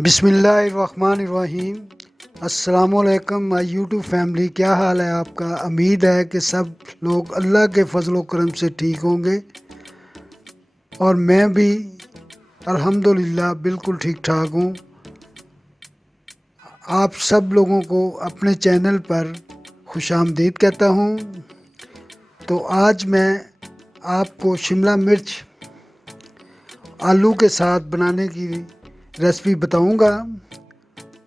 बिस्मिल्लाहिर्रहमानिर्रहीम। अस्सलामुअलैकुम my YouTube family, क्या हाल है आपका। उम्मीद है कि सब लोग अल्लाह के फजल करम से ठीक होंगे और मैं भी अल्हम्दुलिल्लाह बिल्कुल ठीक ठाक हूँ। आप सब लोगों को अपने चैनल पर खुशामदीद कहता हूँ। तो आज मैं आपको शिमला मिर्च आलू के साथ बनाने की रेसिपी बताऊंगा।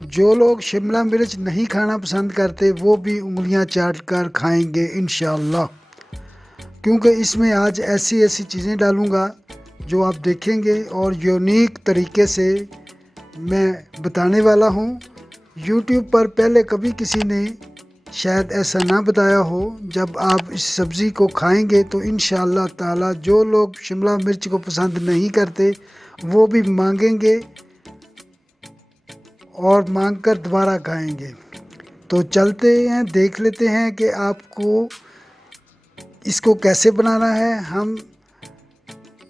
जो लोग शिमला मिर्च नहीं खाना पसंद करते वो भी उंगलियां चाट कर खाएंगे इंशाअल्लाह, क्योंकि इसमें आज ऐसी ऐसी चीज़ें डालूंगा जो आप देखेंगे और यूनिक तरीके से मैं बताने वाला हूं। यूट्यूब पर पहले कभी किसी ने शायद ऐसा ना बताया हो। जब आप इस सब्ज़ी को खाएंगे तो इंशाअल्लाह ताला जो लोग शिमला मिर्च को पसंद नहीं करते वो भी मांगेंगे और मांग कर दोबारा खाएंगे। तो चलते हैं, देख लेते हैं कि आपको इसको कैसे बनाना है। हम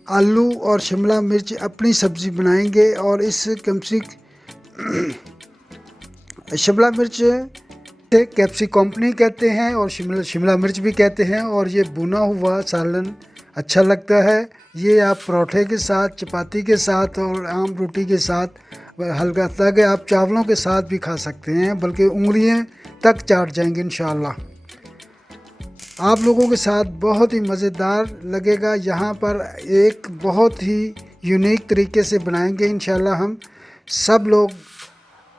आलू और शिमला मिर्च अपनी सब्ज़ी बनाएंगे और इस शिमला मिर्च से कैप्सिकम्पनी कहते हैं और शिमला शिमला मिर्च भी कहते हैं। और ये भुना हुआ सालन अच्छा लगता है। ये आप परोठे के साथ, चपाती के साथ और आम रोटी के साथ, हल्का तक आप चावलों के साथ भी खा सकते हैं, बल्कि उंगलियां तक चाट जाएंगे इंशाल्लाह। आप लोगों के साथ बहुत ही मज़ेदार लगेगा। यहाँ पर एक बहुत ही यूनिक तरीके से बनाएंगे इंशाल्लाह। हम सब लोग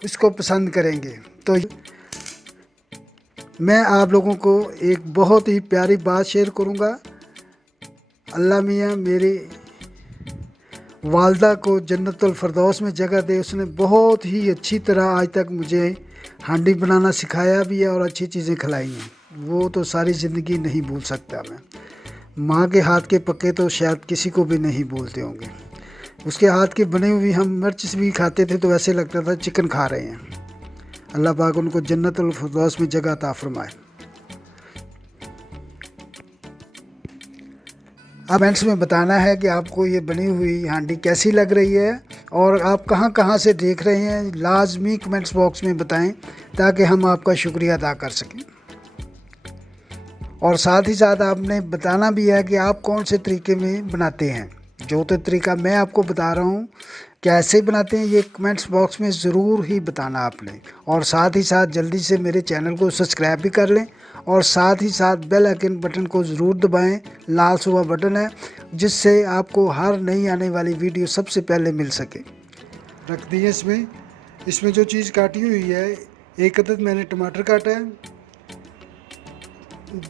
इसको पसंद करेंगे। तो मैं आप लोगों को एक बहुत ही प्यारी बात शेयर करूँगा। अल्लाह मियाँ मेरी वालदा को जन्नतुल फरदौस में जगह दे। उसने बहुत ही अच्छी तरह आज तक मुझे हांडी बनाना सिखाया भी है और अच्छी चीज़ें खिलाई हैं। वो तो सारी ज़िंदगी नहीं भूल सकता मैं। माँ के हाथ के पक्के तो शायद किसी को भी नहीं भूलते होंगे। उसके हाथ की बनी हुई हम मिर्च भी खाते थे तो ऐसे लगता था चिकन खा रहे हैं। अल्लाह पाक उनको जन्नतुल फरदौस में जगह अता फरमाए। अब कमेंट्स में बताना है कि आपको ये बनी हुई हांडी कैसी लग रही है और आप कहाँ कहाँ से देख रहे हैं। लाजमी कमेंट्स बॉक्स में बताएं ताकि हम आपका शुक्रिया अदा कर सकें। और साथ ही साथ आपने बताना भी है कि आप कौन से तरीके में बनाते हैं। जो तो तरीका मैं आपको बता रहा हूँ कैसे बनाते हैं, ये कमेंट्स बॉक्स में ज़रूर ही बताना आपने। और साथ ही साथ जल्दी से मेरे चैनल को सब्सक्राइब भी कर लें और साथ ही साथ बेल आइकन बटन को ज़रूर दबाएं। लाल सा बटन है जिससे आपको हर नई आने वाली वीडियो सबसे पहले मिल सके। रख दिए इसमें जो चीज़ काटी हुई है, एक अदद मैंने टमाटर काटा है,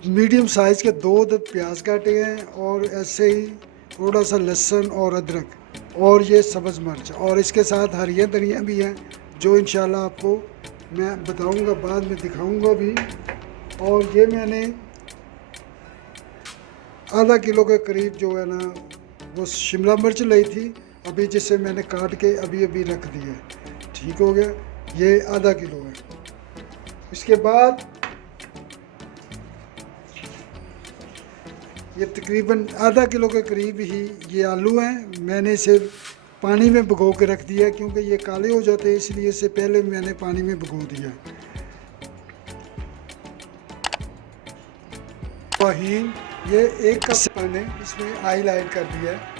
मीडियम साइज़ के 2 अदद प्याज काटे हैं और ऐसे ही थोड़ा सा लहसुन और अदरक और ये सब्ज़ मिर्च और इसके साथ हरिया धनिया भी हैं जो इंशाल्लाह आपको मैं बताऊंगा, बाद में दिखाऊंगा भी। और ये मैंने आधा किलो के करीब जो है ना वो शिमला मिर्च ली थी अभी, जिसे मैंने काट के अभी अभी रख दी है। ठीक हो गया, ये आधा किलो है। इसके बाद ये तकरीबन आधा किलो के करीब ही ये आलू हैं। मैंने इसे पानी में भिगो के रख दिया क्योंकि ये काले हो जाते हैं, इसलिए इसे पहले मैंने पानी में भिगो दिया। वही ये 1 कप मैंने इसमें ऑयल ऐड कर दिया है।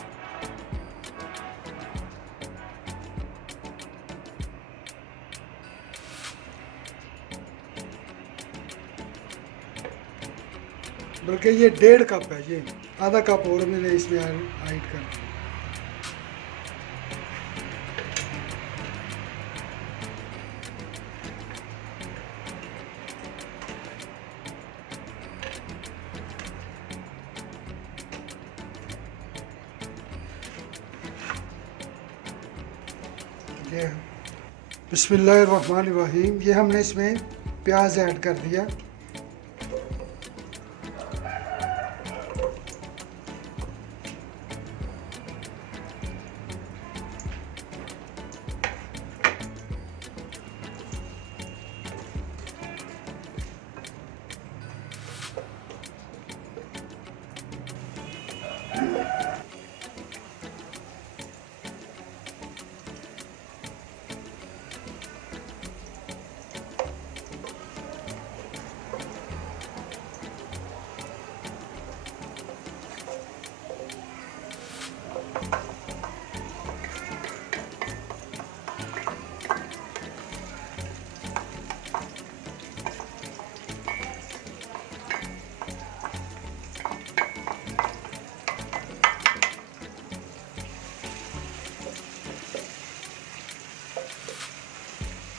बल्कि ये 1.5 कप है, ये आधा कप और मैंने इसमें ऐड कर दिया। ये बिस्मिल्लाहिर्रहमानिर्रहीम, ये हमने इसमें प्याज ऐड कर दिया।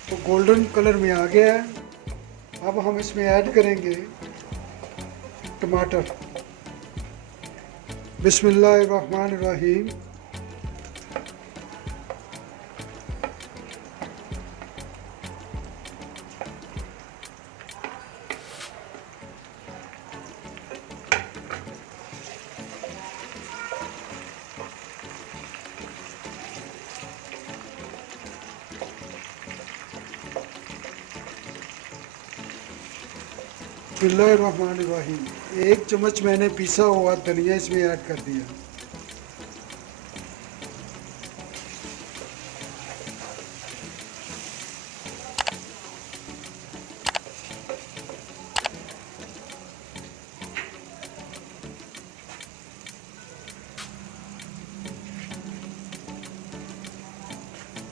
तो गोल्डन कलर में आ गया है। अब हम इसमें ऐड करेंगे टमाटर। बिस्मिल्लाहिर्रहमानिर्रहीम। बिस्मिल्लाहिर्रहमानिर्रहीम। 1 चम्मच मैंने पिसा हुआ धनिया इसमें ऐड कर दिया।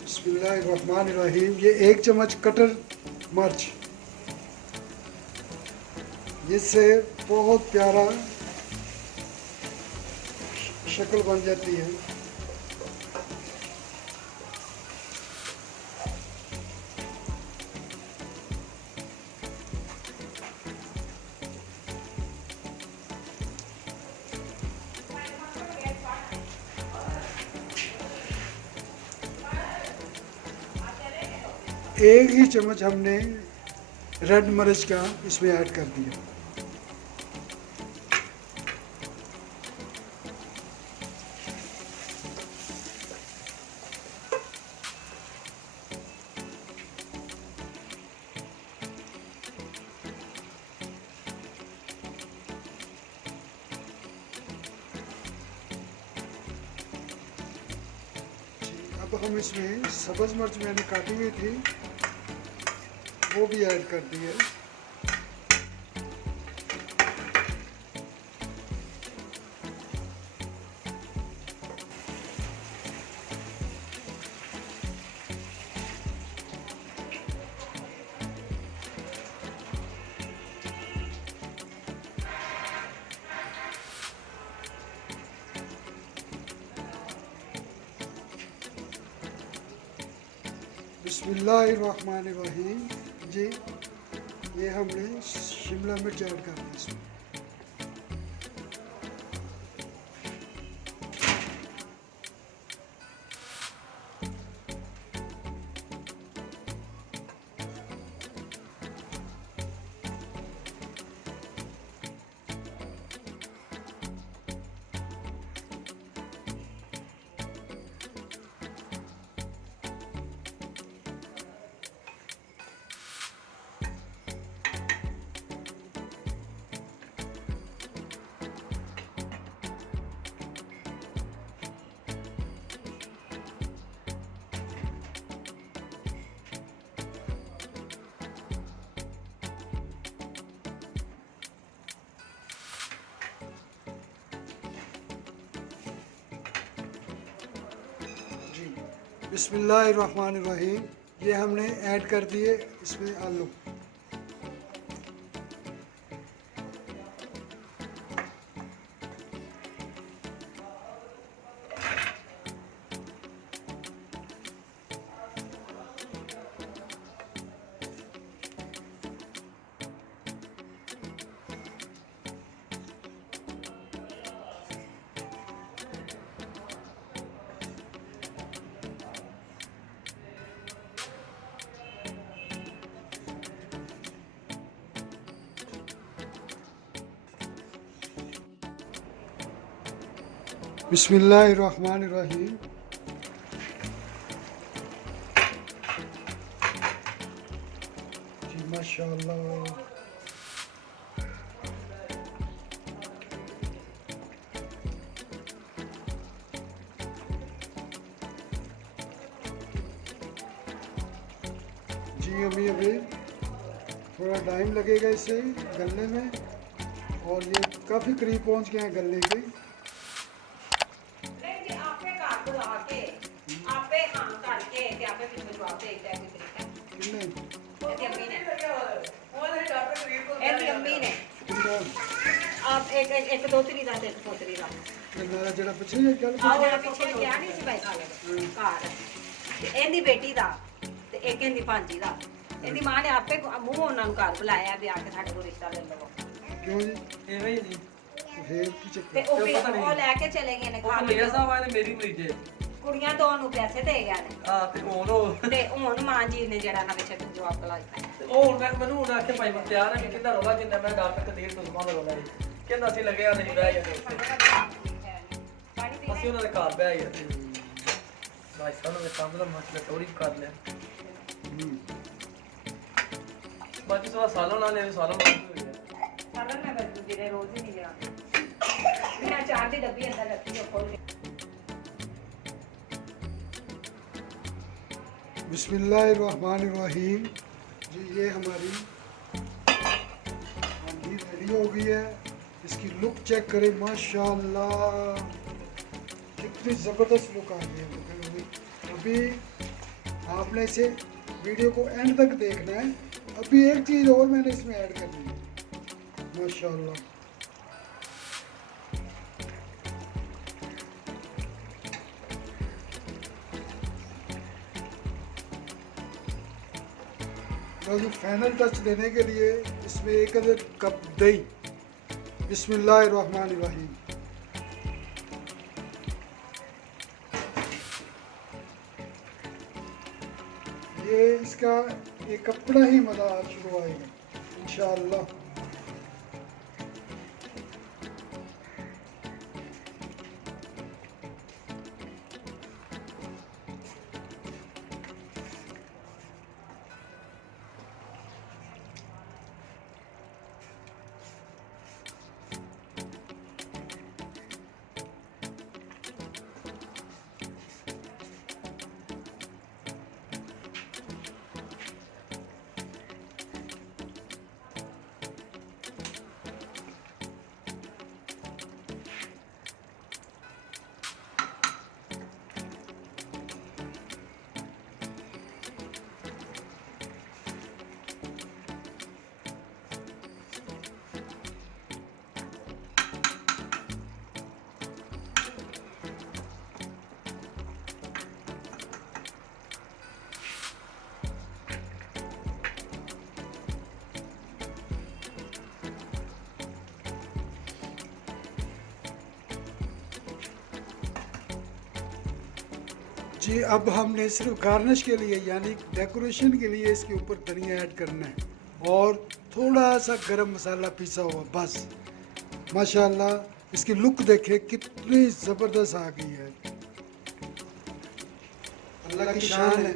बिस्मिल्लाहिर्रहमानिर्रहीम। ये 1 चम्मच कटर मिर्च, जिससे बहुत प्यारा शक्ल बन जाती है। एक ही चम्मच हमने रेड मिर्च का इसमें ऐड कर दिया। अब हम इसमें सब्ज़ मिर्च मैंने काटी हुई थी वो भी ऐड कर दी है। बिस्मिल्लाहिर्रहमानिर्रहीम। जी, ये हमने शिमला मिर्च ऐड कर दी इसमें। बिस्मिल्लाहिर्रहमानिर्रहीम। ये हमने ऐड कर दिए इसमें आलू। बिस्मिल्लाहिर्रहमानिर्रहीम। जी माशाअल्लाह। जी अभी थोड़ा टाइम लगेगा इसे गलने में, और ये काफ़ी करीब पहुंच गए हैं गलने के। आप एक दो तीन रात एक पोतरी रात मेरा जरा पिछले गल आओ पिछले गया नहीं सी भाई साले घर ते एंदी बेटी दा ते ਇੱਕ ਇਹਦੀ ਭਾਂਜੀ ਦਾ। ਇਹਦੀ ਮਾਂ ਨੇ ਆਪੇ ਮੂੰਹ ਉਹਨਾਂ ਨੂੰ ਘਰ ਬੁਲਾਇਆ ਵੀ ਆ ਕੇ ਸਾਡੇ ਕੋਲ ਰਿਸ਼ਤਾ ਲੈ ਲਵੋ। क्यों जी? ਐਵੇਂ ਹੀ ਜੀ फिर की ਤੇ चक्कर? ਉਹ ਵੀ ਉਹ ਲੈ ਕੇ ਚਲੇ ਗਏ ਨੇ ਉਹ ਖਾ ਤਾਂ ਕੇ। ਮੇਰਾ ਸਾਹਿਬ ਆਏ ਨੇ ਮੇਰੀ ਮਰੀਜੇ ਕੁੜੀਆਂ ਤੋਂ ਉਹਨੂੰ ਪੈਸੇ ਦੇ ਗਿਆ ਨੇ ਆ ਤੇ ਉਹ ਤੇ ਹੁਣ ਮਾਂ ਜੀ ਨੇ ਜਿਹੜਾ ਨਵੇਂ ਛੱਡ ਜਵਾਬ ਲਾਇਆ। ਤੇ ਉਹ ਹੁਣ ਮੈਨੂੰ ਹੁਣ ਆਖੇ ਭਾਈ ਮੈਂ ਤਿਆਰ ਹੈ ਕਿ ਕਿੰਦਾ ਰੋਲਾ ਜਿੰਦਾ ਮੈਂ ਡਾਕਟਰ ਕਦੀਰ ਤੋਂ ਸਮਾਂ ਦਾ ਰੋਲਾ ਜੀ ਕਹਿੰਦਾ ਅਸੀਂ ਲੱਗਿਆ ਨਹੀਂ ਬਹਿ ਜਾਂਦੇ ਉੱਥੇ ਪਾਣੀ ਪੀ ਅਸੀਂ ਉਹਨਾਂ ਦੇ ਘਰ ਬਹਿ ਗਏ ਭਾਈ ਸਾਹਿਬ ਨੇ ਕੰਮ ਦਾ ਮਸਲਾ ਥੋੜੀ ਕਰ ਲਿਆ ਬਾਕੀ ਸਾਲੋਂ ਨਾਲ ਲੈ ਸਾਲੋਂ ਨਾਲ ਹੋ ਗਿਆ ਸਾਰਾ ਮੈਂ ਬਸ ਜਿਹੜੇ ਰੋਜ਼ ਹੀ ਨਹੀਂ ਲਿਆਉਂਦੇ। ਮੈਂ ਚਾਰ ਦੀ ਡੱਬੀ ਅੰਦਰ ਰੱਖੀ ਉਹ ਖੋਲ ਕੇ। बिस्मिल्लाहिर्रहमानिर्रहीम। जी ये हमारी हांडी रेडी हो गई है। इसकी लुक चेक करें, माशाल्लाह कितनी ज़बरदस्त लुक आ गई है। अभी आपने इसे वीडियो को एंड तक देखना है। अभी एक चीज़ और मैंने इसमें ऐड करनी है, माशाल्लाह। और जो फाइनल टच देने के लिए इसमें एक अदर कप दही। बिस्मिल्लाहिर्रहमानिर्रहीम। ये इसका ये कपड़ा ही मज़ा शुरू आएगा इंशाअल्लाह। जी अब हमने सिर्फ गार्निश के लिए यानी डेकोरेशन के लिए इसके ऊपर धनिया ऐड करना है और थोड़ा सा गरम मसाला पीसा हुआ, बस। माशाल्लाह इसकी लुक देखे कितनी ज़बरदस्त आ गई है, अल्लाह की शान है।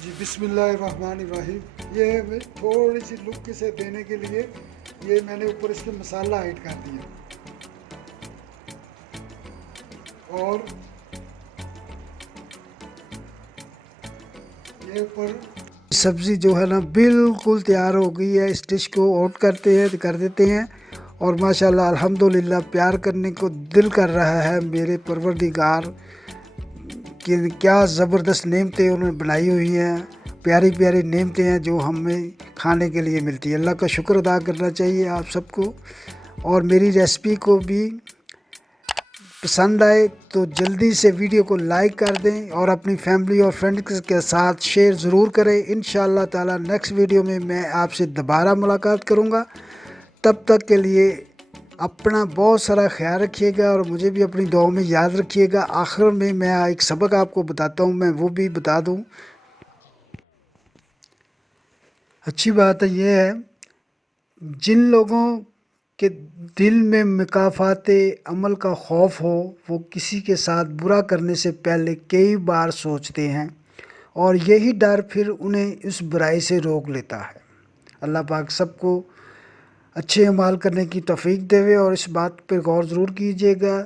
जी बिस्मिल्लाहिर्रहमानिर्रहीम। ये थोड़ी सी लुक इसे देने के लिए ये मैंने ऊपर इसके मसाला ऐड कर दिया और ये ऊपर सब्ज़ी जो है ना बिल्कुल तैयार हो गई है। इस डिश को आउट कर देते हैं और माशाल्लाह अल्हम्दुलिल्लाह प्यार करने को दिल कर रहा है। मेरे परवरदिगार कि क्या ज़बरदस्त नेमतें उन्होंने बनाई हुई हैं, प्यारी प्यारी नेमतें हैं जो हमें खाने के लिए मिलती है। अल्लाह का शुक्र अदा करना चाहिए आप सबको। और मेरी रेसिपी को भी पसंद आए तो जल्दी से वीडियो को लाइक कर दें और अपनी फैमिली और फ्रेंड्स के साथ शेयर ज़रूर करें। इंशाअल्लाह ताला नेक्स्ट वीडियो में मैं आपसे दोबारा मुलाकात करूँगा। तब तक के लिए अपना बहुत सारा ख्याल रखिएगा और मुझे भी अपनी दुआ में याद रखिएगा। आखिर में मैं एक सबक आपको बताता हूँ, मैं वो भी बता दूँ। अच्छी बात ये है, जिन लोगों के दिल में मुकाफ़ाते अमल का खौफ हो वो किसी के साथ बुरा करने से पहले कई बार सोचते हैं और यही डर फिर उन्हें इस बुराई से रोक लेता है। अल्लाह पाक सबको अच्छे अमाल करने की तौफीक देवे और इस बात पर गौर ज़रूर कीजिएगा।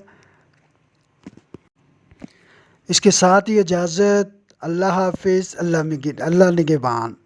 इसके साथ ही इजाज़त। अल्लाह हाफिज़। अल्लाह निगहबान।